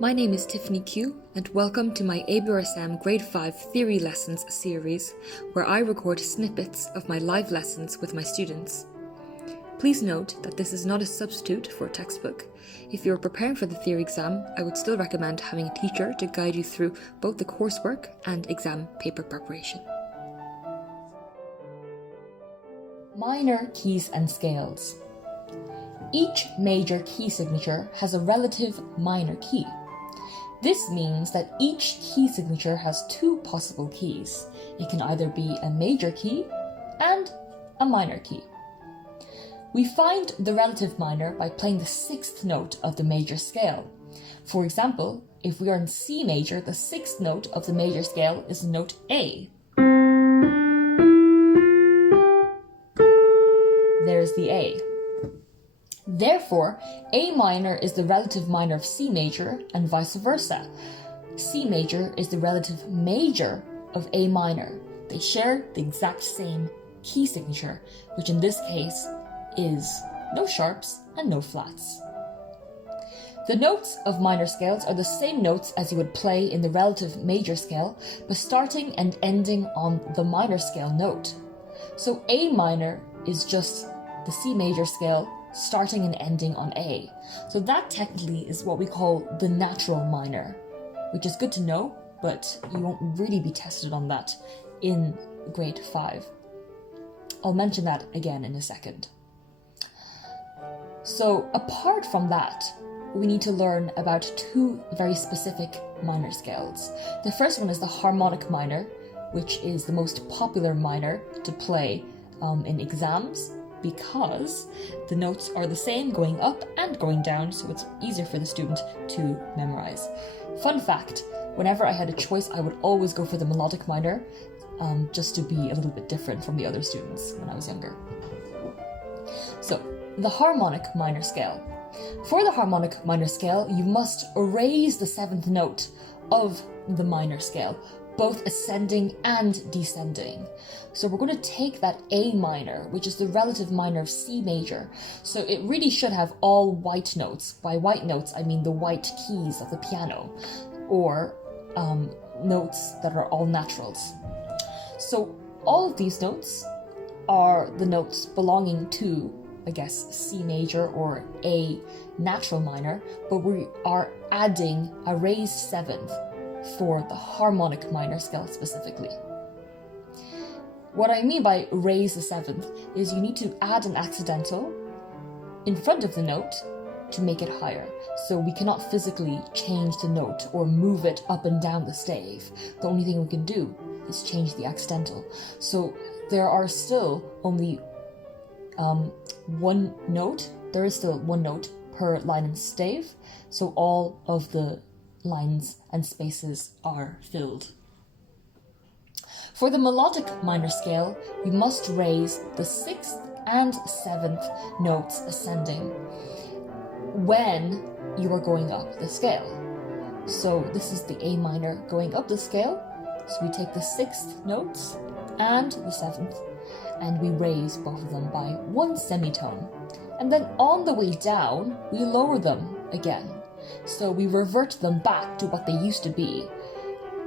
My name is Tiffany Q, and welcome to my ABRSM Grade 5 Theory Lessons series, where I record snippets of my live lessons with my students. Please note that this is not a substitute for a textbook. If you're preparing for the theory exam, I would still recommend having a teacher to guide you through both the coursework and exam paper preparation. Minor keys and scales. Each major key signature has a relative minor key. This means that each key signature has two possible keys. It can either be a major key and a minor key. We find the relative minor by playing the sixth note of the major scale. For example, if we are in C major, the sixth note of the major scale is note A. There's the A. Therefore, A minor is the relative minor of C major and vice versa. C major is the relative major of A minor. They share the exact same key signature, which in this case is no sharps and no flats. The notes of minor scales are the same notes as you would play in the relative major scale, but starting and ending on the minor scale note. So A minor is just the C major scale starting and ending on A. So that technically is what we call the natural minor, which is good to know, but you won't really be tested on that in grade 5. I'll mention that again in a second. So apart from that, we need to learn about two very specific minor scales. The first one is the harmonic minor, which is the most popular minor to play in exams, because the notes are the same going up and going down, so it's easier for the student to memorize. Fun fact, whenever I had a choice, I would always go for the melodic minor, just to be a little bit different from the other students when I was younger. So, the harmonic minor scale. For the harmonic minor scale, you must raise the seventh note of the minor scale, both ascending and descending. So we're going to take that A minor, which is the relative minor of C major. So it really should have all white notes. By white notes, I mean the white keys of the piano, or notes that are all naturals. So all of these notes are the notes belonging to, I guess, C major or A natural minor, but we are adding a raised seventh for the harmonic minor scale specifically. What I mean by raise the seventh is you need to add an accidental in front of the note to make it higher. So we cannot physically change the note or move it up and down the stave. The only thing we can do is change the accidental. So there are still only one note. There is still one note per line and stave. So all of the lines and spaces are filled. For the melodic minor scale, you must raise the sixth and seventh notes ascending when you are going up the scale. So this is the A minor going up the scale. So we take the sixth notes and the seventh, and we raise both of them by one semitone. And then on the way down, we lower them again. So we revert them back to what they used to be.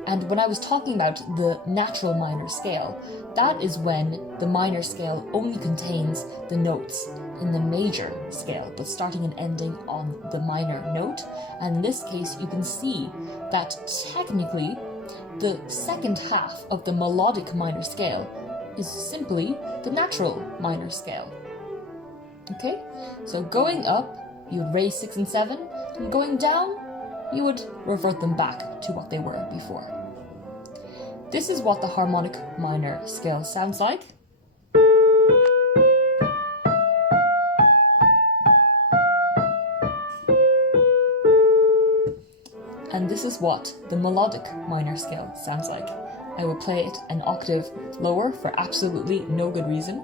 And when I was talking about the natural minor scale, that is when the minor scale only contains the notes in the major scale, but starting and ending on the minor note. And in this case, you can see that technically the second half of the melodic minor scale is simply the natural minor scale. Okay? So going up, you would raise 6 and 7, and going down, you would revert them back to what they were before. This is what the harmonic minor scale sounds like. And this is what the melodic minor scale sounds like. I will play it an octave lower for absolutely no good reason.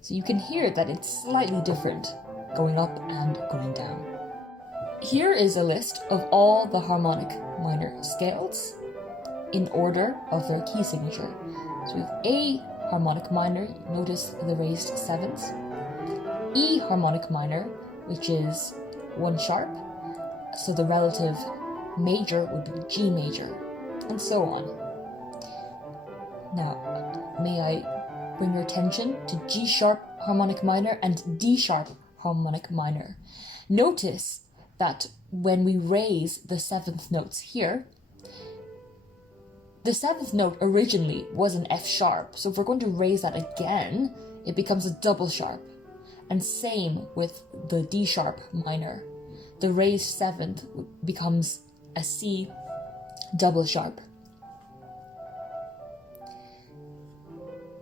So you can hear that it's slightly different going up and going down. Here is a list of all the harmonic minor scales in order of their key signature. So we have A harmonic minor, notice the raised sevenths. E harmonic minor, which is 1 sharp, so the relative major would be G major, and so on. Now, may I bring your attention to G sharp harmonic minor and D sharp harmonic minor. Notice that when we raise the 7th notes here, the 7th note originally was an F sharp, so if we're going to raise that again, it becomes a double sharp. And same with the D sharp minor. The raised 7th becomes a C double sharp.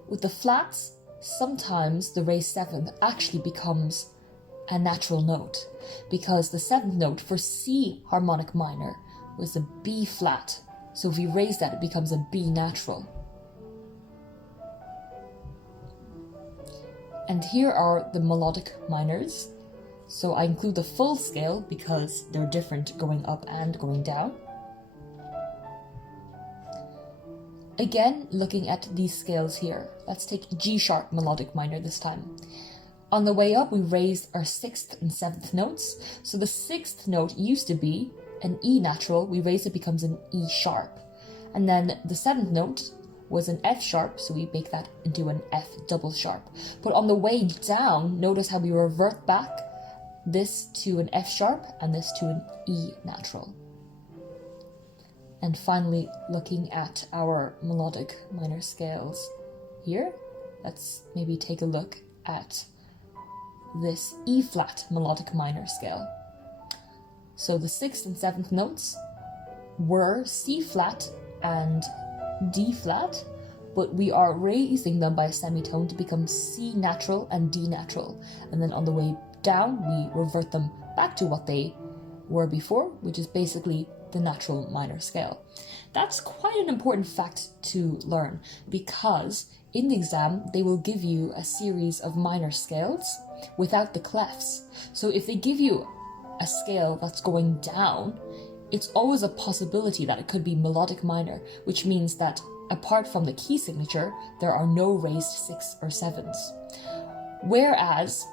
With the flats, sometimes the raised 7th actually becomes a natural note, because the 7th note for C harmonic minor was a B flat. So if we raise that, it becomes a B natural. And here are the melodic minors. So I include the full scale because they're different going up and going down. Again, looking at these scales here, let's take G sharp melodic minor this time. On the way up, we raised our 6th and 7th notes. So the 6th note used to be an E natural, we raise it, becomes an E sharp. And then the 7th note was an F sharp, so we make that into an F double sharp. But on the way down, notice how we revert back this to an F sharp and this to an E natural. And finally, looking at our melodic minor scales here, let's maybe take a look at this E flat melodic minor scale. So the 6th and 7th notes were C flat and D flat, but we are raising them by a semitone to become C natural and D natural. And then on the way down, we revert them back to what they were before, which is basically the natural minor scale. That's quite an important fact to learn, because in the exam, they will give you a series of minor scales without the clefs. So if they give you a scale that's going down, it's always a possibility that it could be melodic minor, which means that apart from the key signature, there are no raised 6s or 7s. Whereas,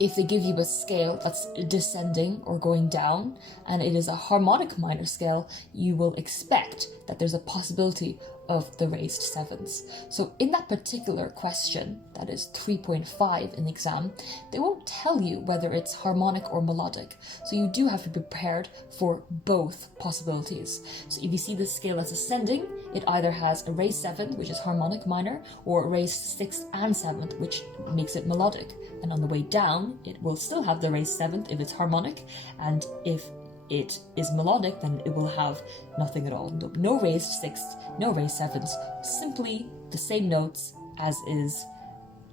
if they give you a scale that's descending or going down, and it is a harmonic minor scale, you will expect that there's a possibility of the raised 7s. So in that particular question, that is 3.5 in the exam, they won't tell you whether it's harmonic or melodic. So you do have to be prepared for both possibilities. So if you see the scale as ascending, it either has a raised 7th, which is harmonic minor, or a raised 6th and 7th, which makes it melodic. And on the way down, it will still have the raised 7th if it's harmonic, and if it is melodic, then it will have nothing at all. No raised 6th, no raised 7ths, simply the same notes as is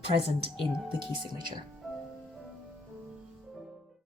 present in the key signature.